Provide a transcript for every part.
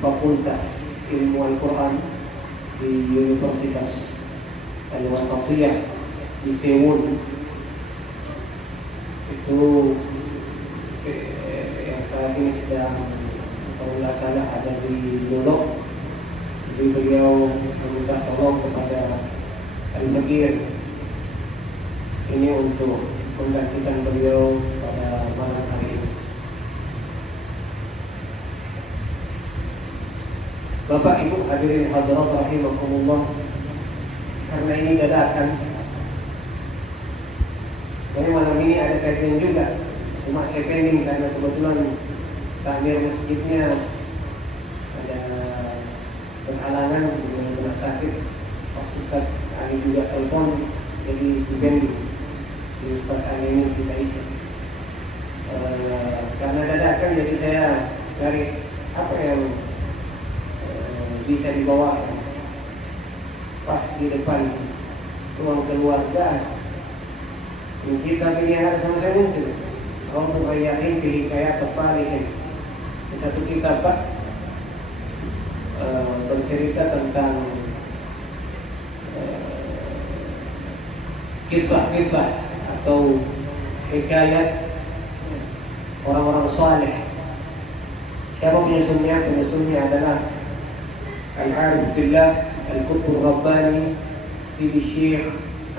Fakultas Ilmu Al-Quran di Universitas Al-Wasatiyah di Seoul. Itu yang saat ini sedang, kalau tidak salah, ada di New York. Jadi beliau meminta tolong kepada Al-Fakir ini untuk menggantikan beliau pada malam hari ini. Bapak Ibu hadirin hadirat rahimakumullah, karena ini dadakan, sebenarnya malam ini ada kaitan juga, cuma saya pending karena kebetulan takmir masjidnya ada berhalangan dengan rumah sakit. Pas Ustaz Ali juga telepon, jadi dipending di Ustaz Ali ini kita isi. Karena dadakan, jadi saya cari apa yang bisa dibawa pas di depan ruang keluarga. Kita pilihan ada sama saya muncul Raudhul Rayyahin fi Hikayat As-Salihin, satu kitab bercerita tentang kisah-kisah atau hikayat orang-orang saleh. Siapa penyusunnya? Penyusunnya adalah Al-Arif Billah Al-Qutb Rabbani Sidi Syekh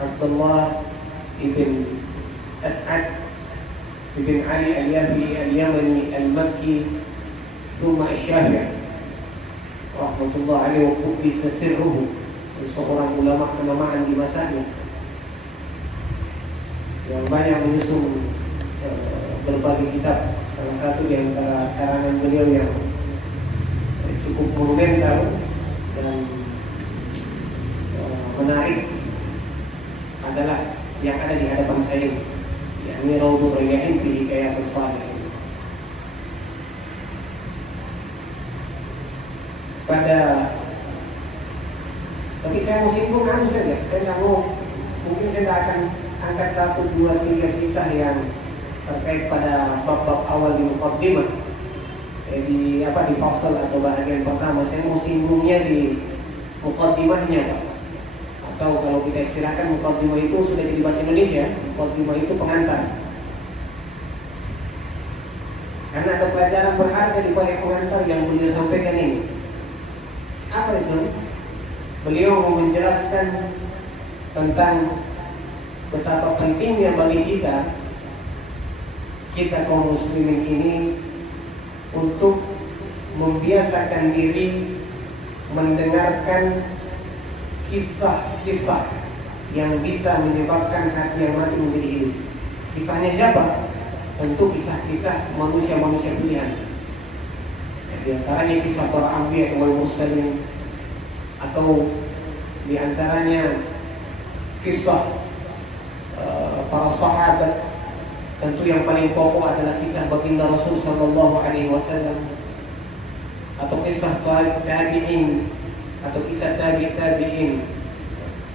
Abdullah Ibn As'ad Ibn Ali Al-Yafi Al-Yamani Al-Makki Thumma Al-Syafi'i rahmatullah alaihi wa qudis sirruhu, seorang ulama kenamaan di masanya yang banyak menyusun berbagai kitab. Salah satu di antara karangan beliau yang cukup monumental dan menarik adalah yang ada di hadapan saya, yakni Raudhul Rayyahin fi Hikayat As-Salihin. Tapi saya mau singgung saja. Saya nggak mau, mungkin saya nggak akan angkat 1, 2, 3 kisah yang terkait pada bab-bab awal di muqaddimah. Di fasal atau bahagian pertama. Saya mau singgungnya di muqaddimahnya, Pak. Atau kalau kita istilahkan, muqaddimah itu sudah jadi bahasa Indonesia. Muqaddimah itu pengantar. Karena ada pelajaran berharga di balik pengantar yang beliau sampaikan ini. Apa itu? Beliau mau menjelaskan tentang betapa pentingnya bagi kita kaum muslimin ini untuk membiasakan diri mendengarkan kisah-kisah yang bisa menyebabkan hati yang mati menjadi hidup. Kisahnya siapa? Tentu kisah-kisah manusia-manusia pilihan. Di antaranya kisah para anbiya wal mursalin, atau di antaranya kisah para sahabat. Tentu yang paling pokok adalah kisah baginda Rasul sallallahu alaihi wasallam, atau kisah tabi'in, atau kisah tabi'in,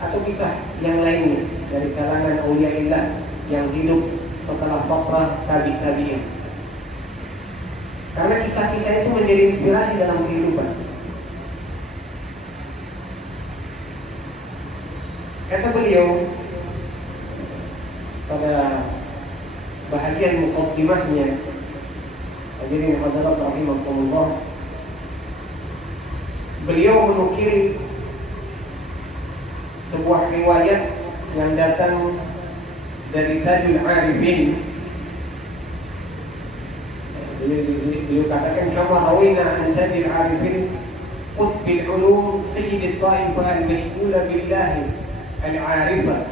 atau kisah yang lainnya dari kalangan auliaillah yang hidup setelah fatrah tabi'in. Karena kisah-kisah itu menjadi inspirasi dalam kehidupan. Kata beliau pada bahagian muqaddimahnya, hadirin hadirat rahimakumullah, beliau menukil sebuah riwayat yang datang dari Tajul Arifin. Beliau katakan, kama rawina an Tajul Arifin qutbil ulum sayyid al-taifah al-mashghula billahi al-arifah,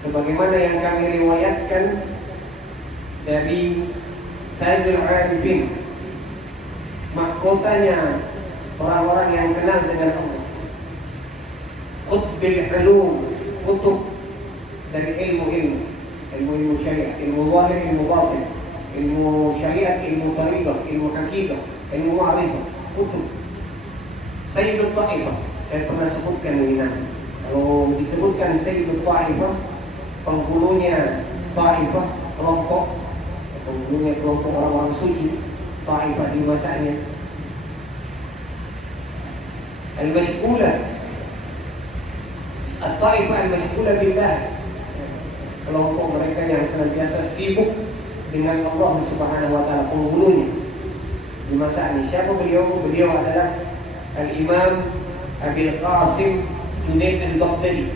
sebagaimana yang kami riwayatkan dari Tajul Arifin, mahkotanya orang-orang yang kenal dengan Allah. Qutbil ulum, kutub dari ilmu syariat, ilmu zahir, ilmu batin, ilmu syariat, ilmu tariqah, ilmu haqiqah, ilmu ma'rifah, kutub. Sayyidut Ta'ifah, saya pernah sebutkan ini nama. Kalau disebutkan Sayyidut Ta'ifah, penghulunya Ta'ifah, penghulunya kelompok orang-orang suci, Taifah di masanya. Al-mashghulah, At-Taifah al-mashghulah billah, kelompok mereka yang senantiasa sibuk dengan Allah Subhanahu wa taala, penghulunya di masa ini. Siapa beliau? Beliau adalah Al-Imam Abil Qasim Junaid al-Baghdadi.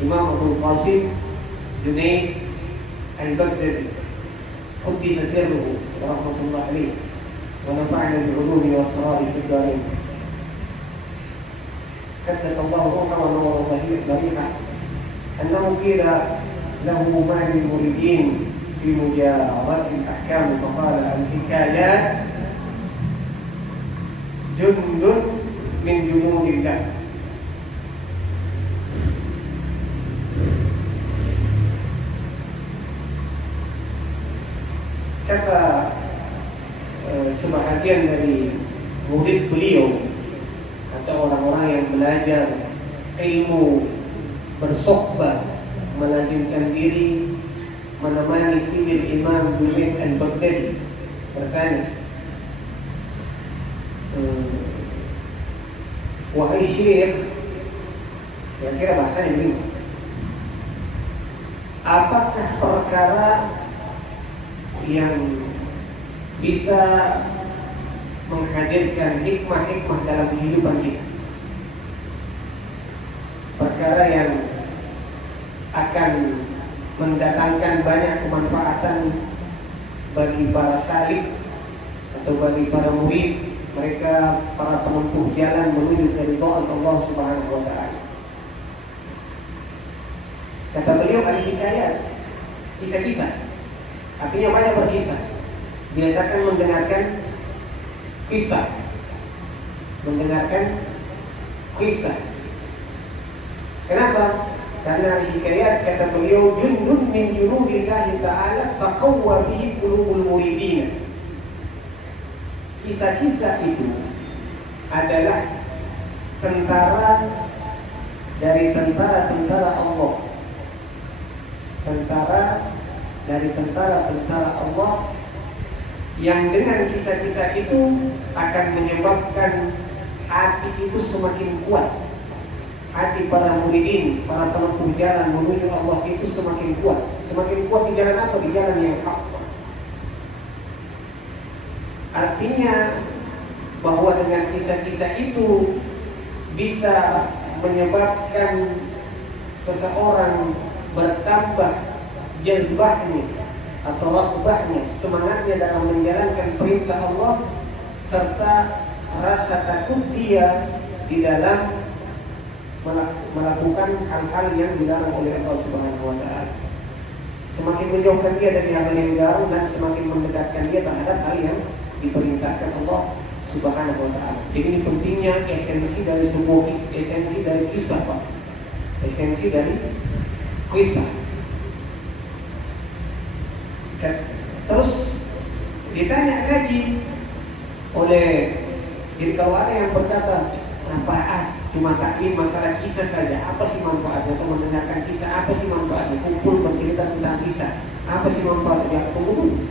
Imam Abu Qasim Junaid al-Baghdadi, Quddisa sirruhu wa rahmatullah alaihi wa nafa'ana bi'ulumihi wa asrarihi fid dharain. قدس الله روحه ونور ضريحه أنه قيل له ما للمريدين في مجاورة الأحكام فقال الحكايات جند من جنود الله. Kata sebahagian dari murid beliau atau orang-orang yang belajar ilmu bersohbah, melazimkan diri menemani siril Imam Junaid al-Baghdadi, bertanya, wahai syekh, kira-kira bahasanya begini, apakah perkara yang bisa menghadirkan hikmah-hikmah dalam kehidupan kita, perkara yang akan mendatangkan banyak kemanfaatan bagi para salik atau bagi para murid, mereka para penempuh jalan menuju keridhaan Allah Subhanahu wa taala. Kata beliau, al-hikayat, kisah-kisah, artinya banyak berkisah. Biasakan mendengarkan kisah, Kenapa? Karena hikayat, kata beliau, jundun min junudillahi ta'ala taqawwa bihi qulubul muridin. Kisah-kisah itu adalah tentara dari tentara-tentara Allah, tentara Allah, yang dengan kisah-kisah itu akan menyebabkan hati itu semakin kuat. Hati para muridin, para penempuh jalan menuju Allah itu semakin kuat. Semakin kuat di jalan apa? Di jalan yang hak. Artinya bahwa dengan kisah-kisah itu bisa menyebabkan seseorang bertambah jazbahnya atau rakbahnya, semangatnya dalam menjalankan perintah Allah, serta rasa takut dia di dalam melakukan hal-hal yang dilarang oleh Allah Subhanahu wa taala. Semakin menjauhkan dia dari hal yang dilarang dan semakin mendekatkan dia terhadap hal yang diperintahkan Allah Subhanahu wa taala. Jadi ini pentingnya esensi dari sebuah kisah, Pak. Esensi dari kisah. Terus ditanya lagi oleh, jadi kalau ada yang berkata, cuma taklim masalah kisah saja, apa sih manfaatnya? Atau mendengarkan kisah, apa sih manfaatnya? Kumpul bercerita tentang kisah, apa sih manfaatnya? Tunggu,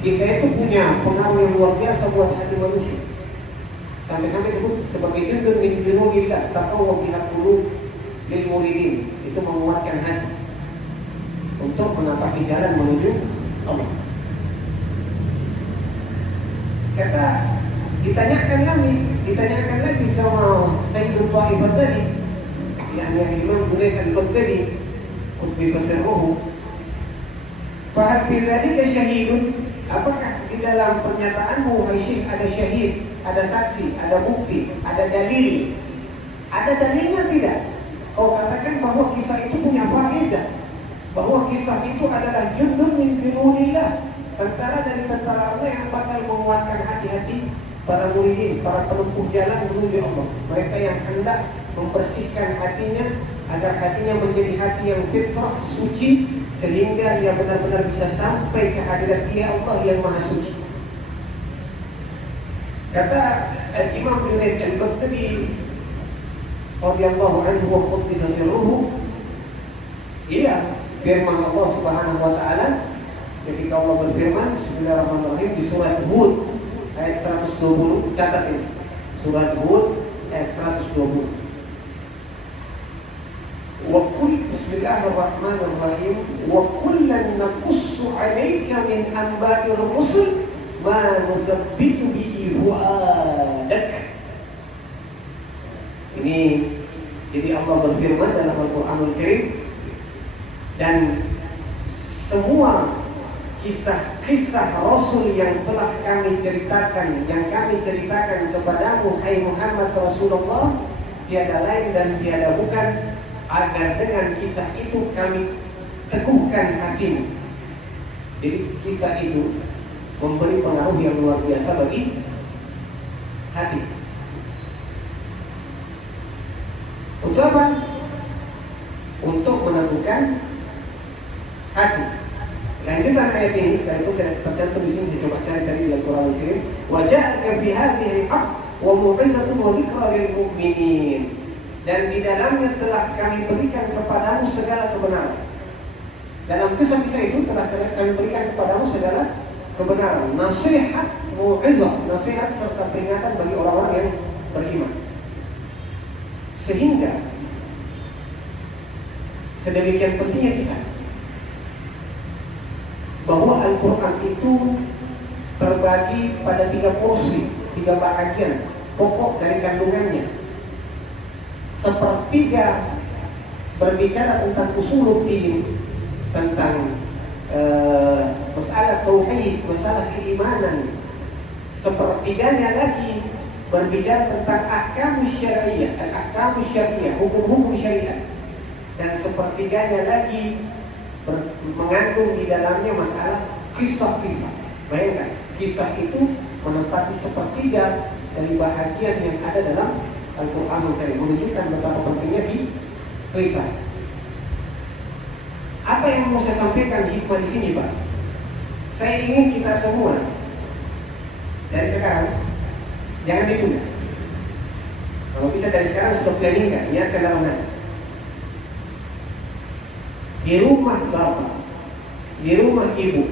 kisah itu punya pengaruh yang luar biasa buat hati manusia. Sampai-sampai sebut sebagai jundun min junudillah taqawwa biha qulub lil muridin. Itu menguatkan hati untuk menapaki jalan menuju Allah. Kata ditanyakan lagi sama Sayyidul Taifah tadi, yang Imam Junaid al-Baghdadi, Quddisa sirruhu, fahal fi dzalika syahidun, apakah di dalam pernyataanmu wahai Syekh ada syahid, ada saksi, ada bukti, ada dalil? Ada dalilnya tidak? Kau katakan bahwa kisah itu punya faedah, bahwa kisah itu adalah jundun min junudillah, tentara dari tentara Allah yang bakal menguatkan hati-hati para muridin, para penempuh jalan menuju Allah. Mereka yang hendak membersihkan hatinya agar hatinya menjadi hati yang fitrah, suci, sehingga ia benar-benar bisa sampai ke hadirat Dia Allah yang Maha Suci. Kata Imam Junaid al-Baghdadi radhiyallahu anhu wa quddisa sirruhu, iya, firman Allah Subhanahu wa taala ketika Allah berfirman, Bismillahirrahmanirrahim, di surat Hud ayat 120, catat ini. Surat Hud ayat 120. Wa qul bismillahirrahmanirrahim wa kullan naqussu 'alaika min anba'ir rusul ma nusabbitu bihi fu'adak. Ini jadi Allah berfirman dalam Al-Qur'anul Karim, dan semua kisah-kisah Rasul yang telah kami ceritakan, yang kami ceritakan kepadamu, hai Muhammad Rasulullah, tiada lain dan tiada bukan agar dengan kisah itu kami teguhkan hatimu. Jadi kisah itu memberi pengaruh yang luar biasa bagi hati. Untuk apa? Untuk meneguhkan hati. Lanjutan ayat ini, sekarang itu tercantum di sini, saya coba cari tadi dalam Quran Al-Karim. Wa ja'aka fi hadhihi al-haq wa mu'izatun wa dzikra lil mu'minin. Dan di dalamnya telah kami berikan kepadamu segala kebenaran. Dalam kisah-kisah itu telah kami berikan kepadamu segala kebenaran, nasihat, mu'izah, nasihat serta peringatan bagi orang-orang yang beriman. Sehingga sedemikian pentingnya kisah bahwa Al-Quran itu terbagi pada 3 porsi, 3 bahagian pokok dari kandungannya. Sepertiga berbicara tentang usuluddin, tentang masalah tauhid, masalah keimanan. Sepertiganya lagi berbicara tentang ahkamus syariah, al-ahkamus syariah, hukum-hukum syariah. Dan sepertiganya lagi mengandung di dalamnya masalah kisah-kisah. Bayangkan, kisah itu menempati sepertiga dari bahagian yang ada dalam Al-Quranul Karim, menunjukkan betapa pentingnya di kisah. Apa yang mau saya sampaikan hikmah di sini, Pak? Saya ingin kita semua dari sekarang jangan ditunda. Kalau bisa dari sekarang sudah planningkan, niatkan dalam hati. Di rumah bapak, di rumah ibu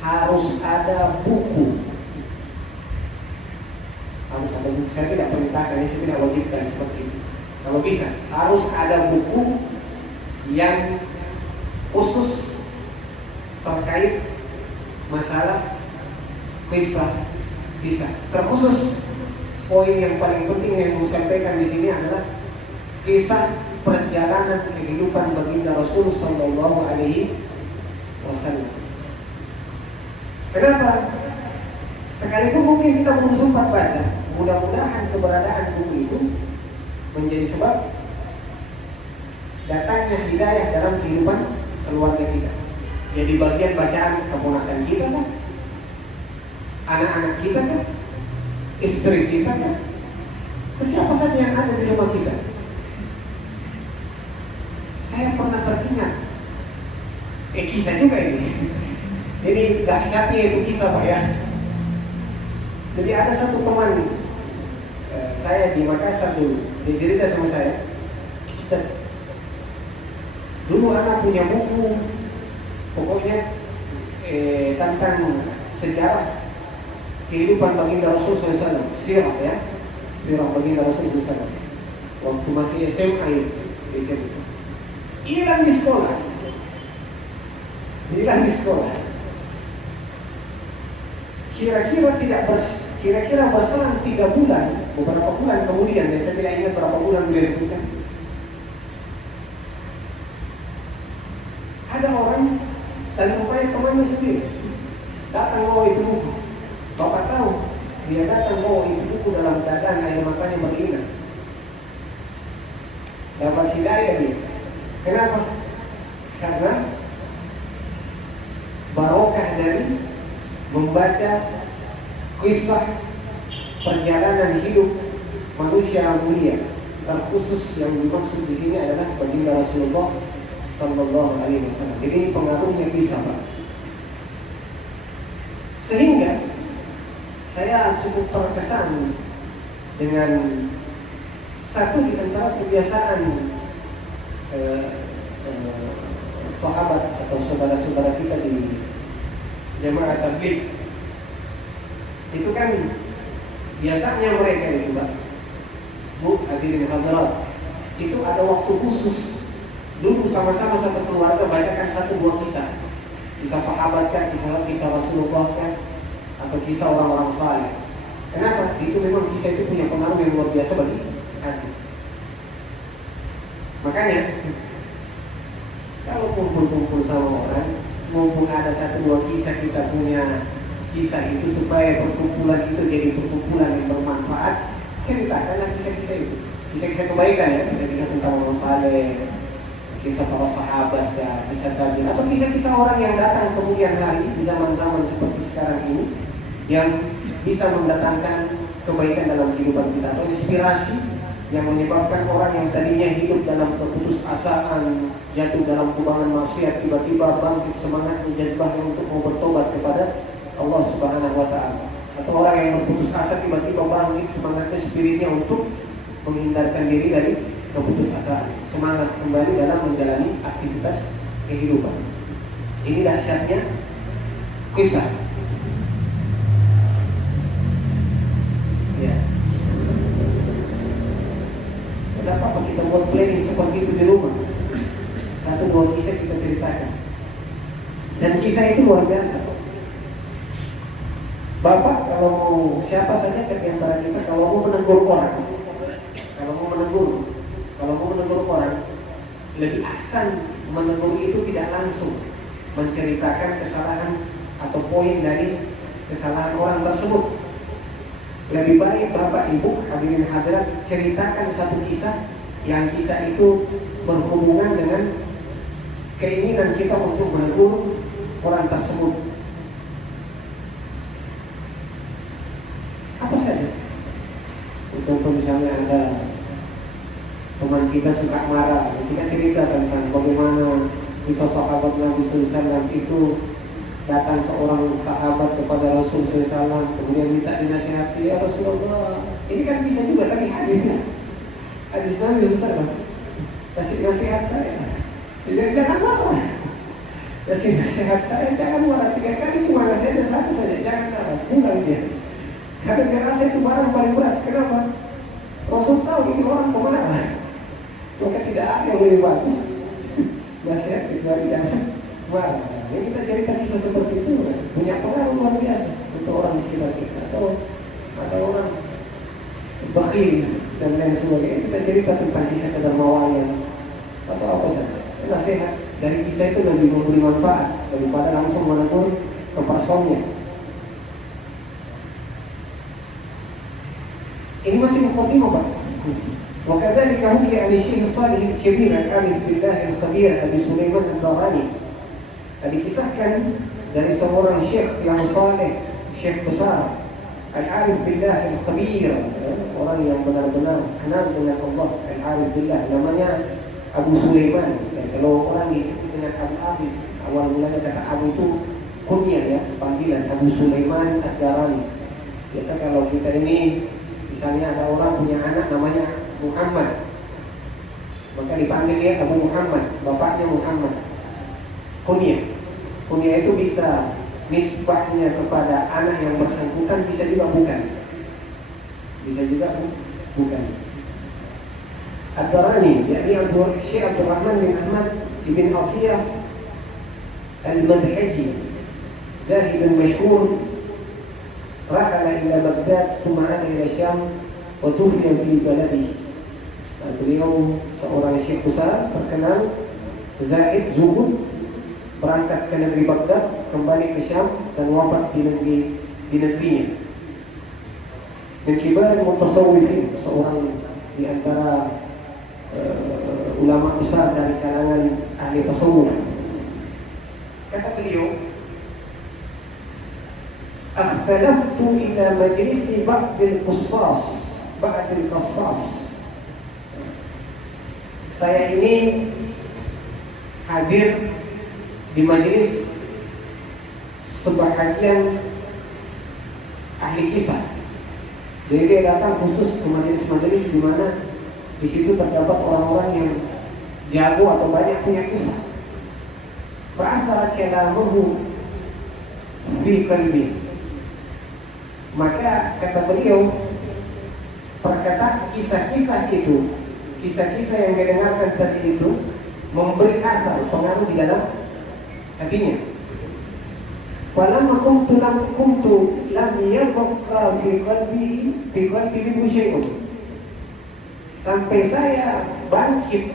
harus ada buku. Harus ada buku. Saya tidak perintahkan, saya tidak wajibkan seperti itu. Kalau bisa, harus ada buku yang khusus terkait masalah kisah. Terkhusus poin yang paling penting yang saya sampaikan di sini adalah kisah perjalanan kehidupan baginda Rasul Sallallahu Alaihi Wasallam. Kenapa? Sekalipun mungkin kita belum sempat baca, mudah-mudahan keberadaan buku itu menjadi sebab datangnya hidayah dalam kehidupan keluarga kita. Jadi bagian bacaan keponakan kita kan, anak-anak kita kan, istri kita kan, sesiapa saja yang ada di rumah kita. Saya pernah teringat kisah juga ini. Jadi dahsyatnya itu kisah, Pak, ya. Jadi ada satu teman saya di Makassar dulu, dia cerita sama saya, Ustaz, dulu anak punya buku, pokoknya tentang sejarah kehidupan baginda Rasul SAW, sirah, ya, sirah baginda Rasul SAW. Waktu masih SMA itu, dia cerita. Hilang di sekolah. Kira-kira berselang 3 bulan, beberapa bulan kemudian, saya tidak ingat berapa bulan beliau sebutkan, ada orang dan rupanya temannya sendiri datang bawa itu buku. Bapak tahu, dia datang bawa itu buku dalam keadaan air matanya berlinang. Dapat hidayah dia. Kenapa? Karena barokah dari membaca kisah perjalanan hidup manusia mulia. Terkhusus yang dimaksud di sini adalah baginda Rasulullah Sallallahu Alaihi Wasallam. Jadi ini pengaruhnya kisah, Pak. Sehingga saya cukup terkesan dengan satu di antara kebiasaan sahabat atau saudara-saudara kita di jemaah tabligh. Itu kan biasanya mereka itu Pak, Bu, hadirin hadirat, itu ada waktu khusus. Dulu sama-sama satu keluarga bacakan satu dua kisah. Kisah sahabat kan, kisah Rasulullah kan, atau kisah orang-orang saleh. Kenapa? Itu memang kisah itu punya pengaruh yang luar biasa bagi hati. Makanya kalau kumpul-kumpul sama orang, mumpung ada satu dua kisah, kita punya kisah itu supaya perkumpulan itu jadi perkumpulan yang bermanfaat. Ceritakanlah kisah-kisah itu, kisah-kisah kebaikan ya, kisah-kisah tentang orang saleh, kisah para sahabat ya, kisah tabi'in, atau kisah-kisah orang yang datang kemudian hari di zaman-zaman seperti sekarang ini yang bisa mendatangkan kebaikan dalam kehidupan kita, atau inspirasi yang menyebabkan orang yang tadinya hidup dalam keputusasaan, jatuh dalam kubangan maksiat, tiba-tiba bangkit semangat jazbahnya untuk mau bertobat kepada Allah Subhanahu wa Ta'ala. Atau orang yang berputus asa tiba-tiba bangkit semangatnya, spiritnya untuk menghindarkan diri dari keputusasaan, semangat kembali dalam menjalani aktivitas kehidupan. Ini dahsyatnya kisah. Ya. Tidak apa-apa kita buat planning seperti itu di rumah. Satu dua kisah kita ceritakan. Dan kisah itu luar biasa. Bapak kalau mau, siapa saja di antara kita kalau mau menegur orang, kalau mau menegur orang, lebih ahsan menegur itu tidak langsung menceritakan kesalahan atau poin dari kesalahan orang tersebut. Lebih baik Bapak Ibu hadirin hadirat ceritakan satu kisah yang kisah itu berhubungan dengan keinginan kita untuk menegur orang tersebut. Apa saja? Contoh misalnya ada teman kita suka marah, kita cerita tentang bagaimana kisah sahabat Nabi SAW itu datang seorang sahabat kepada Rasulullah SAW, kemudian minta dinasihati, ya Rasulullah. Ini kan bisa juga tadi hadisnya. Hadis Nabi SAW, kasih nasihat saya. Jadi jangan marah. Kasih nasihat saya, jangan marah 3 kali, cuma nasihatnya satu saja, jangan marah. Pulang dia. Karena dia rasa itu barang paling berat. Kenapa? Rasul tahu ini orang pemarah. Maka tidak ada yang lebih bagus nasihat kecuali jangan marah. Yang kita cerita kisah seperti itu punya pengaruh luar biasa untuk orang di sekitar kita. Atau ada orang bakhil dan lain sebagainya, kita cerita tentang kisah kedermawanan atau apa saja. Nasihat dari kisah itu lebih memberi manfaat daripada langsung menegur ke personnya. Ini masih muqaddimah Pak. وكذلك حكي عن الشيخ الصالح الكبير العارف بالله الخبير أبي سليمان الداراني. Dikisahkan dari seorang syekh yang saleh, syekh besar, al-arif billah al-khabir, orang yang benar-benar kenal dengan Allah, al-arif billah, namanya Abu Sulaiman. Dan kalau orang disebut dengan Abu Abi, awal mulanya kata Abu itu kunyah ya, panggilan Abu Sulaiman ad-Darani. Biasa kalau kita ini misalnya ada orang punya anak namanya Muhammad, maka dipanggil dia Abu Muhammad, bapaknya Muhammad. Kunyah itu bisa nisbahnya kepada anak yang bersangkutan, bisa juga bukan. Ad-Darani, yakni Syekh Abdul Rahman bin Ahmad ibn Atiyah al-Madhaji, zahid masyhur, rahala ila Baghdad, thumma ada ila Syam, wa tufiya fi baladihi. Beliau seorang syekh besar terkenal, zahid, zuhud, berangkat ke negeri Baghdad, kembali ke Syam dan wafat di negerinya. Dan kibar mutasawwifin, seorang di antara ulama besar dari kalangan ahli tasawuf. Kata beliau, "Akhtalaftu ila majlisi ba'dil qassas." Saya ini hadir di majelis sebahagian ahli kisah. Jadi dia datang khusus ke majelis-majelis di mana di situ terdapat orang-orang yang jago atau banyak punya kisah. Fa'athara kalamuhu fi qalbi. Maka kata beliau, perkataan kisah-kisah itu, kisah-kisah yang didengarkan tadi itu memberi asal pengaruh di dalam hatinya. Falamma kuntu lam yabqa fi qalbi minhu syai'un. Sampai saya bangkit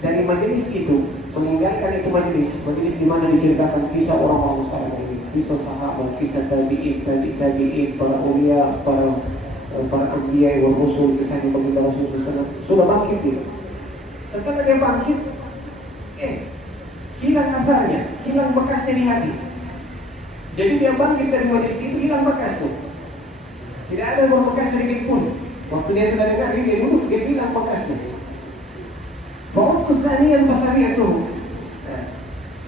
dari majelis itu, meninggalkan itu majelis di mana diceritakan kisah orang-orang saleh ini, kisah sahabat, kisah tabi'in, para ulia, para anbiya wal rusul, kisahnya baginda Rasulullah SAW. Sudah bangkit dia. Setelah dia bangkit, hilang asarnya, hilang bekasnya di hati. Jadi dia bangkit dari majelis itu, hilang bekasnya. Tidak ada bekas sedikit pun. Waktu dia sudah dengar, dia duduk, dia hilang bekasnya. Fokus tanian pasarnya tuh.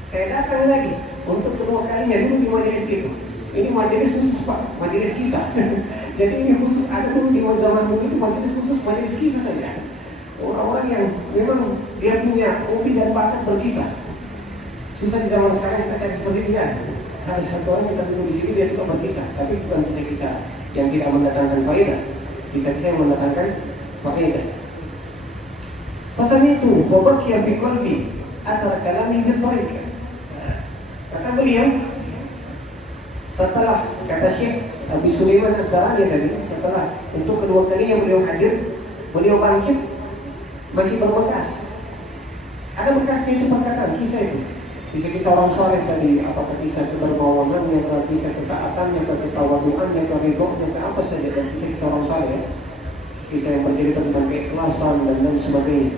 Saya datang lagi untuk kedua kalinya dulu di majelis itu. Ini majelis khusus Pak, majelis kisah. Jadi ini khusus ada dulu di zaman begitu majelis khusus, majelis kisah saja. Orang-orang yang memang dia punya hobi dan bakat berkisah. Susah di zaman sekarang kita cari seperti dia. Ada satu orang kita duduk di sini dia suka berkisah, tapi bukan kisah-kisah yang tidak mendatangkan faedah. Kisah-kisah yang mendatangkan faedah. Pasal itu, fabakiya fi qalbi athar kalami fi tariq. Kata beliau, setelah kata Syekh Abi Sulaiman Ad-Darani tadi, setelah untuk kedua kalinya beliau hadir, beliau bangkit, masih berbekas. Ada bekasnya itu perkataan kisah itu. Kisah-kisah orang soleh tadi, apakah kisah kedermawanannya, apakah kisah ketaatannya, apakah ketawaduannya, apakah ridhonya, apa saja, dan kisah-kisah orang soleh ya. Kisah yang bercerita tentang keikhlasan dan lain sebagainya.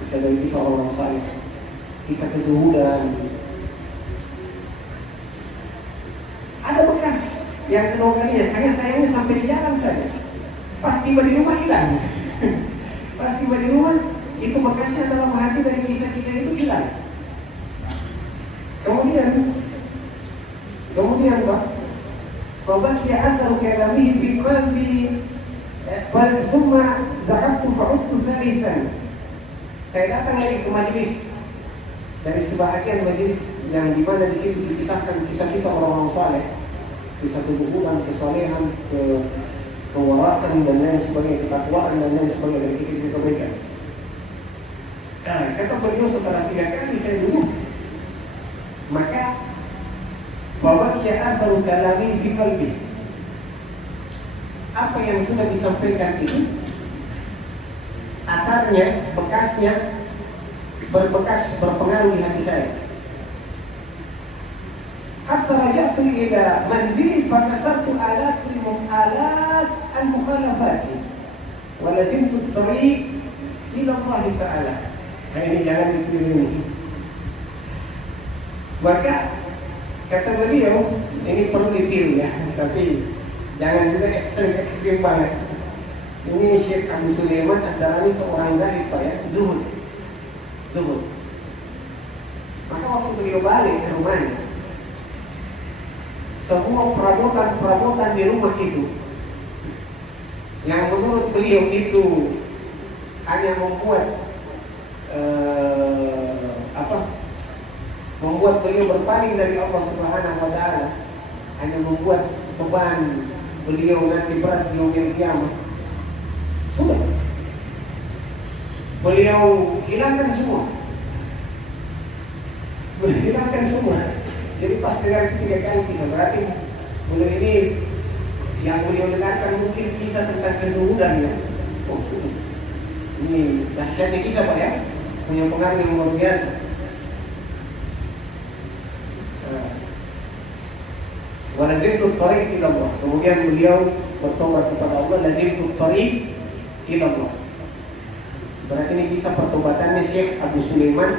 Kisah dari kisah orang soleh, kisah kezuhudan. Ada bekas yang kedua kalinya, hanya sayangnya sampai di jalan saja. Pas tiba di rumah hilang. Pas tiba di rumah, itu bekasnya dalam hati dari kisah-kisah itu hilang. Kemudian Pak, fabakiya atharu kalamihi fi qalbi, thumma dhahabtu fa'udtu thalithan. Saya datang lagi ke majelis, dari sebahagian majelis yang dimana di situ dikisahkan kisah-kisah orang-orang saleh, kisah kezuhudan, kesalehan, kewaraan dan lain sebagainya, ketakwaan dan lain sebagainya dari kisah-kisah kebaikan. Nah, kata beliau setelah 3 kali saya duduk, maka fabakiya atharu kalami fi qalbi. Apa yang sudah disampaikan itu, asarnya, bekasnya berbekas, berpengaruh di hati saya. Hatta raja'tu ila manzili fakasartu alat al-mukhalafati wa lazimtu at-tariq ila Allah Ta'ala. Nah, ini jangan ditiru ini. Maka kata beliau, ini perlu ditiru ya, tapi jangan juga ekstrim banget. Ini Syekh Abi Sulaiman Ad-Darani seorang zahid Pak ya, zuhud. Maka waktu beliau balik ke rumahnya, semua perabotan di rumah itu yang menurut beliau itu hanya membuat beliau berpaling dari Allah Subhanahu wa Ta'ala, hanya membuat beban beliau nanti berat di yaumil qiyamah. Sudah beliau hilangkan semua. Jadi pas dengar 3 kali kisah, berarti beliau ini yang beliau dengarkan mungkin kisah tentang kezuhudan ya. Oh sudah, ini dahsyatnya kisah Pak ya, punya pengaruh yang luar biasa. Wa lazimtu at-tariq ila Allah. Kemudian beliau bertobat kepada Allah, lazimtu at-tariq ila Allah. Berarti ini kisah pertobatannya Syekh Abu Sulaiman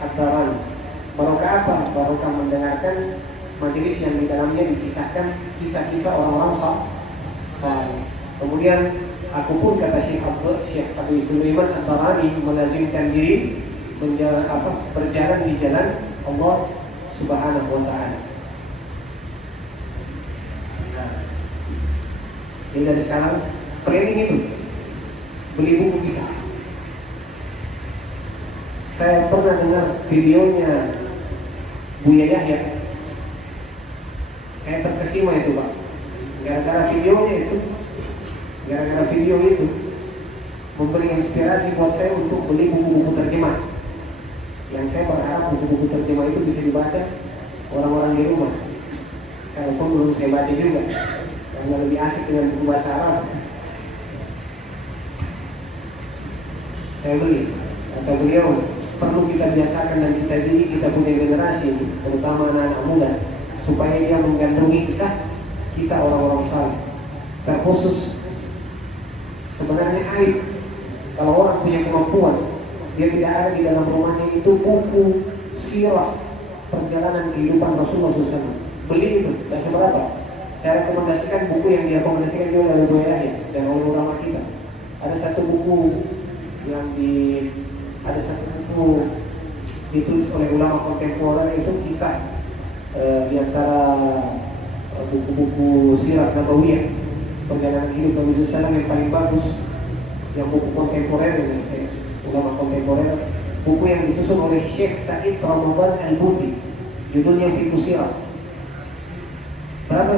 Ad-Darani. Barokah apa? Barokah mendengarkan majelis yang di dalamnya dikisahkan kisah-kisah orang-orang saleh. Kemudian aku pun kata Syekh Abu Sulaiman Ad-Darani melazimkan diri berjalan di jalan Allah Subhanahu wa Ta'ala. Ini dari sekarang planning itu beli buku kisah. Saya pernah dengar videonya Buya Yahya. Saya terkesima itu Pak. Gara-gara video itu memberi inspirasi buat saya untuk beli buku-buku terjemah. Yang saya berharap buku-buku terjemah itu bisa dibaca orang-orang di rumah. Kalaupun belum saya baca juga, karena lebih asik dengan buku bahasa Arab. Saya beli. Kata beliau, perlu kita biasakan dan kita didik kita punya generasi ini, terutama anak-anak muda, supaya dia menggandrungi kisah orang-orang saleh. Terkhusus sebenarnya aib kalau orang punya kemampuan, dia tidak ada di dalam rumahnya itu buku sirah perjalanan kehidupan Rasulullah SAW. Beli itu, tidak seberapa. Saya rekomendasikan buku yang direkomendasikan juga oleh Bu Yahya dan oleh ulama kita. Ada satu buku ditulis oleh ulama kontemporer, itu kisah di antara buku-buku sirah nabawiyah perjalanan hidup Nabi SAW yang paling bagus, yang buku kontemporer ini, ulama kontemporer, buku yang disusun oleh Syekh Said Ramadan Al-Buti, judulnya Fiqh Sirah. Berapa?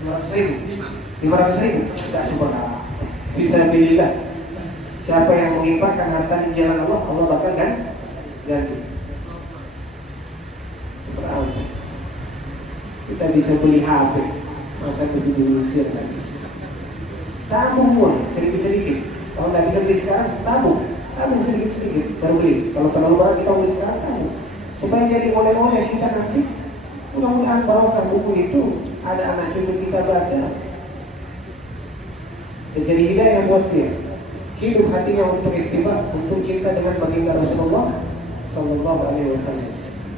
500.000? Tidak seberapa. Fisabilillah. Siapa yang menginfakkan harta di jalan Allah, Allah bakal ganti. Seberapa? Kita bisa beli HP, masa begitu diusir lagi. Tabung pun sedikit-sedikit. Kalau nggak bisa beli sekarang, tabung sedikit-sedikit baru beli. Kalau terlalu banyak kita beli sekarang, tabung. Supaya jadi oleh-oleh kita nanti. Mudah-mudahan barokah buku itu ada anak cucu kita baca, jadi hidayah buat dia. Hidup hatinya untuk ittiba, untuk cinta dengan baginda Rasulullah Sallallahu Alaihi Wasallam.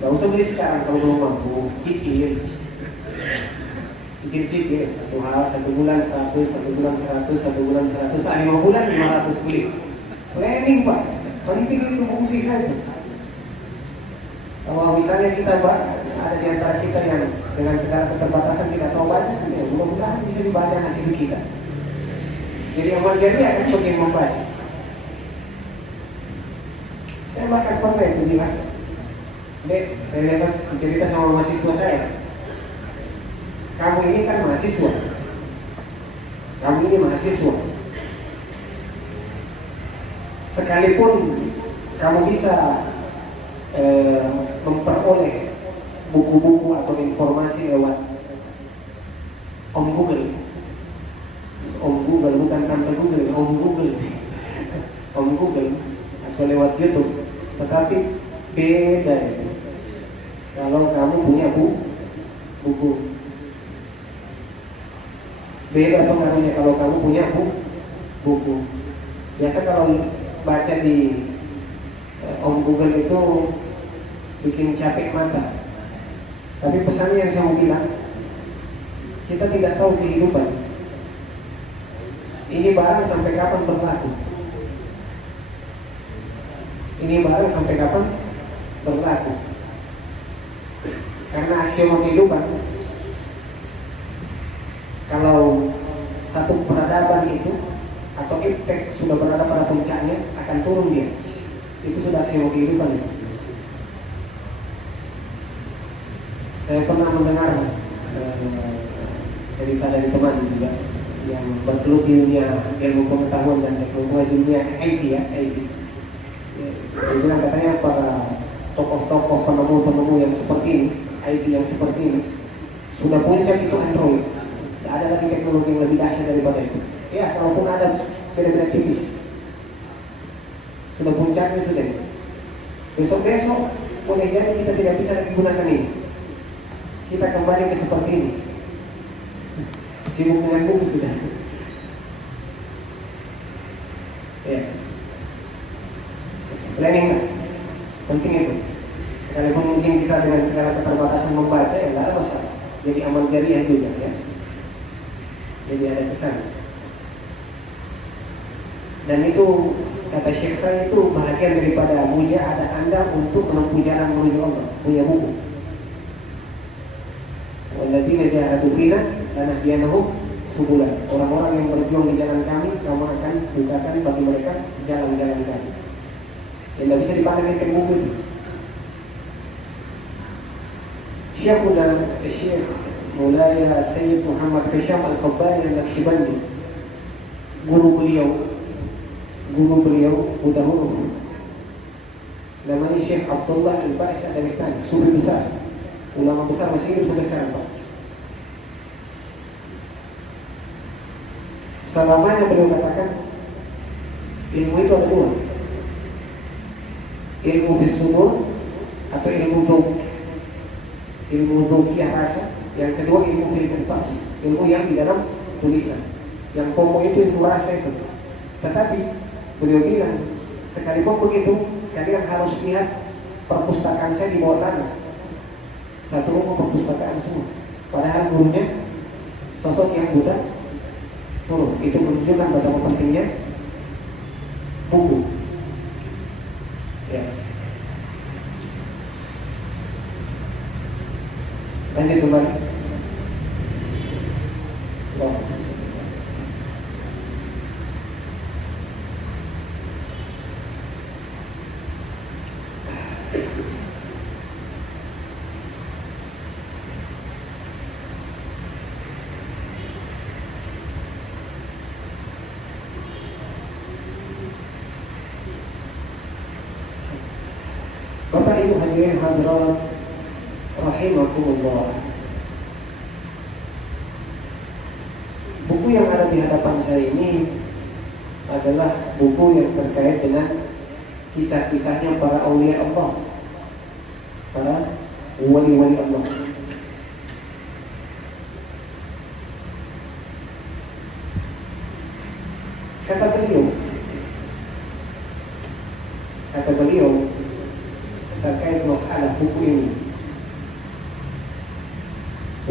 Gak usah beli sekarang kalau belum mampu, cicil, satu bulan 100, 5 bulan 500 beli. Planning Pak, penting itu buku bisa itu. Kalau misalnya kita ada di antara kita yang dengan segala keterbatasan tidak tahu baca, ya mudah-mudahan bisa dibaca anak cucu kita. Jadi amal jariah akan penting membaca. Saya bahkan pernah itu bilang, Dek, saya biasa cerita sama mahasiswa saya. Kamu ini kan mahasiswa. Kamu ini mahasiswa. Sekalipun kamu bisa memperoleh buku-buku atau informasi lewat Om Google, bukan Tante Google, Om Google atau lewat YouTube, tetapi beda itu kalau kamu punya buku. Beda pengaruhnya kalau kamu punya buku. Biasa kalau baca di Om Google itu bikin capek mata. Tapi pesannya yang saya mau bilang, kita tidak tahu kehidupan ini barang sampai kapan berlaku. Karena aksioma kehidupan, kalau satu peradaban itu atau impact sudah berada pada puncaknya, akan turun dia. Itu sudah aksioma kehidupan. Saya pernah mendengar cerita dari teman juga yang bergelut di dunia ilmu pengetahuan dan teknologi, dunia IT ya, IT. Dia bilang katanya para tokoh-tokoh penemu yang seperti ini, IT yang seperti ini, sudah puncak itu Android. Tidak ada lagi teknologi yang lebih dahsyat daripada itu. Ya, kalaupun ada beda-beda tipis, sudah puncaknya sudah. Besok-besok boleh jadi kita tidak bisa lagi gunakan ini. Kita kembali ke seperti ini. Sibuk dengan buku sudah. Ya. Planning lah. Penting itu. Sekalipun mungkin kita dengan segala keterbatasan membaca, ya nggak ada masalah. Jadi amal jariah juga ya. Jadi ada kesan. Dan itu kata Syekh saya itu bahagian daripada mujahadah Anda untuk menempuh jalan menuju Allah, punya buku. Walladzina jahadu fina lanahdiyanahum subulan. Orang-orang yang berjuang di jalan kami akan bukakan bagi mereka jalan-jalan kami. Yang tidak bisa dipandang dengan buku itu. Syekh mulai Sayyid Muhammad Hisham Al-Qabbani Al-Naqshbandi, guru beliau buta huruf, namanya Syekh Abdullah Al-Ba'is Al-Dagestani, sufi besar, ulama besar masih hidup sampai sekarang, Pak. Selamanya beliau katakan ilmu itu ada dua, ilmu fis-sudur atau ilmu dzauq, ilmu dzauqiyah rasa. Yang kedua ilmu fil-pas, ilmu yang di dalam tulisan. Yang pokok itu ilmu rasa itu. Tetapi beliau bilang sekalipun begitu, kalian harus lihat perpustakaan saya di bawah tanah. Satu rumah perpustakaan semua. Padahal gurunya sosok yang buta huruf. Itu menunjukkan betapa pentingnya buku. Ya. Lanjut kembali. Bapak Ibu hadirin hadirat rahimakumullah. Buku yang ada di hadapan saya ini adalah buku yang terkait dengan kisah-kisahnya para aulia Allah, para wali-wali Allah. Kata beliau terkait masalah buku ini,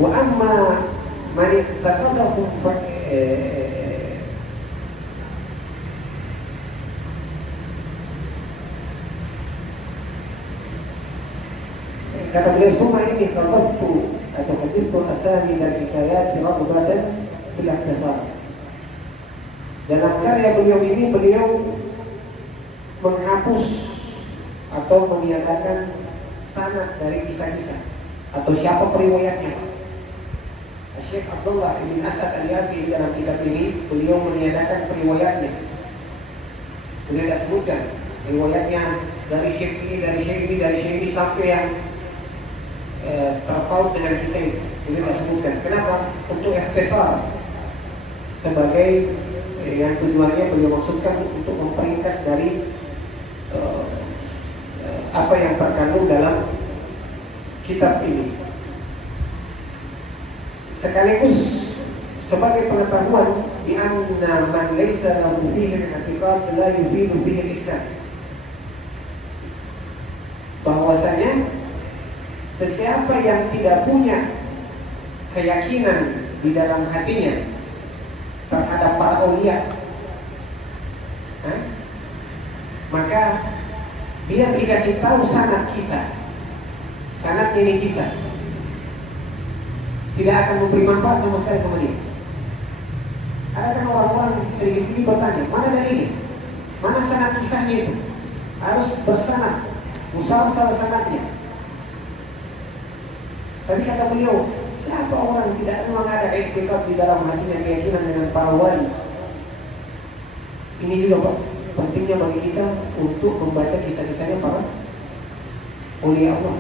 wa amma man iqtadahu kata beliau, "Suma ini qadaftu atau hadithu asani dan hikayat raghbatan fil ikhtisar." Dalam karya beliau ini beliau menghapus atau meniadakan sanad dari kisah-kisah atau siapa periwayatnya. Syekh Abdullah bin Asad Al-Yafi dalam kitab ini beliau meniadakan periwayatnya. Beliau tidak sebutkan riwayatnya dari syekh ini, dari syekh ini, dari syekh ini sampai yang terpaut dengan kisah itu. Beliau tidak sebutkan. Kenapa? Untuk ikhtisar, sebagai yang tujuannya beliau maksudkan untuk memperingkas dari apa yang terkandung dalam kitab ini, sekaligus sebagai pengetahuan di anna man laysa lahu fihi al-i'tiqad la yufidu fihi al-islam, bahwasanya sesiapa yang tidak punya keyakinan di dalam hatinya terhadap para aulia, maka dia dikasih tahu sanad kisah, sanad ini kisah, tidak akan memberi manfaat sama sekali sama dia. Ada kan orang-orang sedikit-sedikit bertanya, mana dalilnya? Mana sanad kisahnya itu? Harus bersanad, musalsal sanadnya. Tapi kata beliau, siapa orang tidak memang ada i'tiqad di dalam hatinya, keyakinan dengan para wali? Ini juga Pak, pentingnya bagi kita untuk membaca kisah-kisahnya para aulia Allah,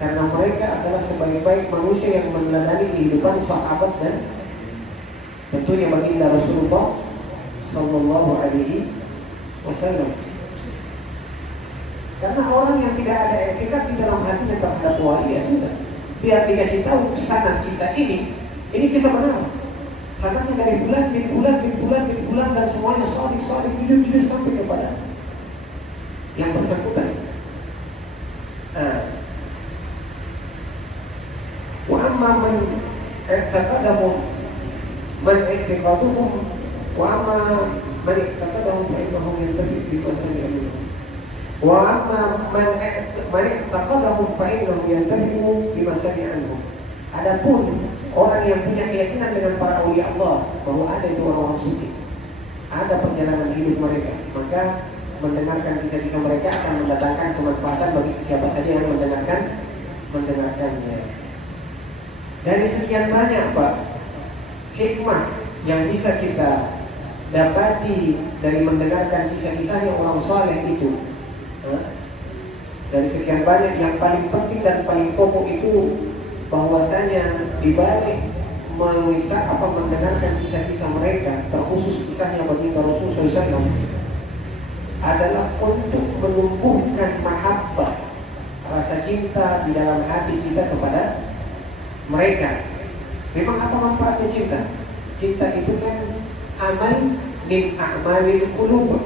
karena mereka adalah sebaik-baik manusia yang meneladani kehidupan sahabat dan tentunya baginda Rasulullah Sallallahu Alaihi Wasallam. Karena orang yang tidak ada etika di dalam hatinya terhadap wali, ya sudah, dia dikasih tahu sanad kisah ini kisah benar. Sanadnya dari fulan bin fulan bin fulan bin fulan dan semuanya salih jujur sampai kepada yang bersangkutan. Wa amma man i'taqadahum man i'tiqaduhum wa amma man i'taqadahum fa innahum yantafi bi qasami wa amma man i'taqadahum fa innahum yantafi bima sami'a anhum. Adapun orang yang punya keyakinan dengan para aulia Allah bahwa ada itu orang-orang suci, ada perjalanan hidup mereka, maka mendengarkan kisah-kisah mereka akan mendatangkan kemanfaatan bagi siapa saja yang mendengarkannya. Dari sekian banyak Pak hikmah yang bisa kita dapati dari mendengarkan kisah-kisahnya orang saleh itu, dari sekian banyak, yang paling penting dan paling pokok itu bahwasanya dibalik mendengarkan kisah-kisah mereka, terkhusus kisahnya baginda Rasulullah SAW, adalah untuk menumbuhkan mahabbah, rasa cinta di dalam hati kita kepada mereka. Memang apa manfaatnya cinta? Cinta itu kan amal min a'malil qulub,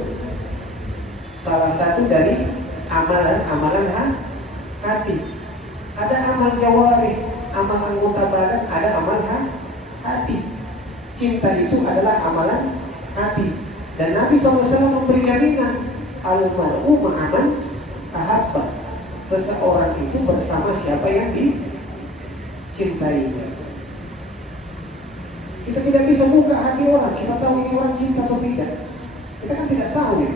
salah satu dari amalan hati. Ada amal jawarih, amal anggota badan, ada amal hati. Cinta itu adalah amalan hati. Dan Nabi SAW memberi jaminan, al-mar'u ma'aman ahabba, seseorang itu bersama siapa yang dicintainya. Kita tidak bisa buka hati orang, kita tahu ini orang cinta atau tidak. Kita kan tidak tahu ya.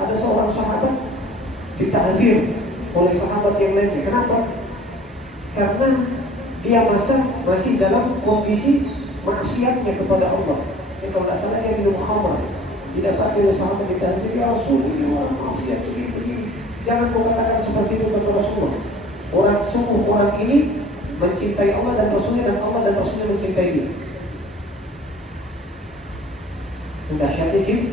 Ada seorang sahabat ditahzir oleh sahabat yang lainnya. Kenapa? Karena dia masih dalam kondisi maksiatnya kepada Allah. Kalau tidak salah dia minum khamar. Didapati oleh sahabat ditahzir, ya Rasul, ini orang maksiat begini. Jangan kau katakan seperti itu kepada Rasulullah. Orang ini mencintai Allah dan Rasulnya, dan Allah dan Rasulnya mencintai dia. Dahsyatnya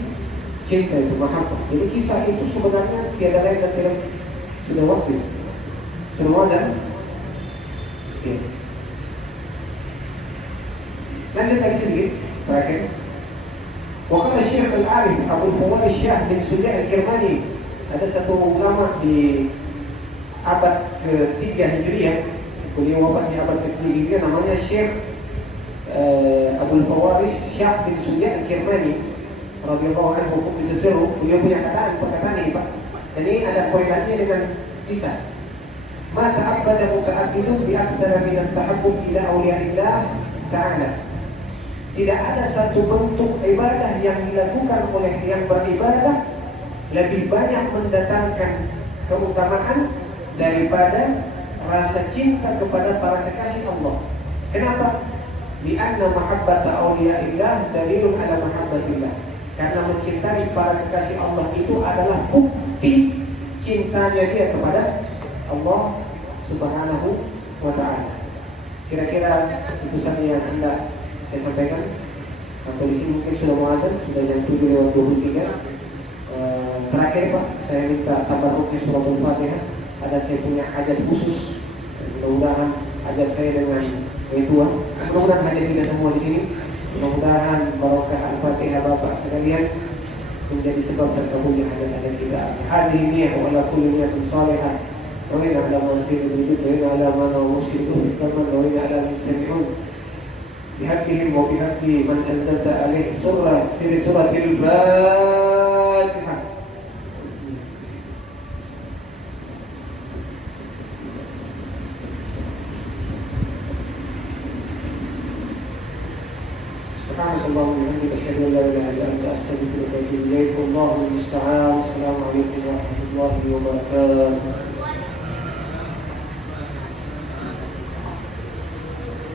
cinta itu mahabbah. Jadi kisah itu sebenarnya tiada lain dan tidak sudah waktu, sudah wajar. Okay. Lanjut lagi sedikit terakhir. Wakil Syekh Al-Arif Abu Al-Fawaris Syah bin Suja Al-Kirmani, ada satu ulama di abad ke-3 Hijriah. Beliau wafat di abad ke-3 Hijriah, namanya Syekh Abu Al-Fawaris Syah bin Suja Al-Kirmani radhiyallahu anhu. Hukum bisa seru. Beliau punya perkataan ini Pak. Dan ini ada korelasinya dengan kisah. Ma ta'abbada muta'abbidun bi aktsara min at-tahabbub ila awliyaillah ta'ala. Tidak ada satu bentuk ibadah yang dilakukan oleh yang beribadah lebih banyak mendatangkan keutamaan daripada rasa cinta kepada para kekasih Allah. Kenapa? Li'anna mahabbata awliyaillah dalilun ala mahabbatillah. Karena mencintai para kekasih Allah itu adalah bukti cintanya dia kepada Allah Subhanahu wa ta'ala. Kira-kira itu saja yang hendak saya sampaikan. Sampai di sini mungkin sudah mau azan, sudah jam 7:23. Terakhir Pak, saya minta tabarruknya surah Al-Fatihah. Ada saya punya hajat khusus. Mudah-mudahan hajat saya dengan Tuhan. Mudah-mudahan hajat kita semua di sini. Mudah-mudahan barokah Al-Fatihah Bapak sekalian menjadi sebab terkabulnya hajat-hajat kita. Hadhihi niyyah wa ala kulli niyatin salihah. Wa inna ala masir wujud wa inna ala man musyriku fi kaman wa inna ala mustami'un bihaqihim wa bihaqi man anzalta alaihi suratil Fatihah. Subhanallah wa bihamdihi asyhadu an la ilaha illa anta astaghfiruka wa atubu ilaik. Wallahu musta'an. Assalamualaikum warahmatullahi wabarakatuh.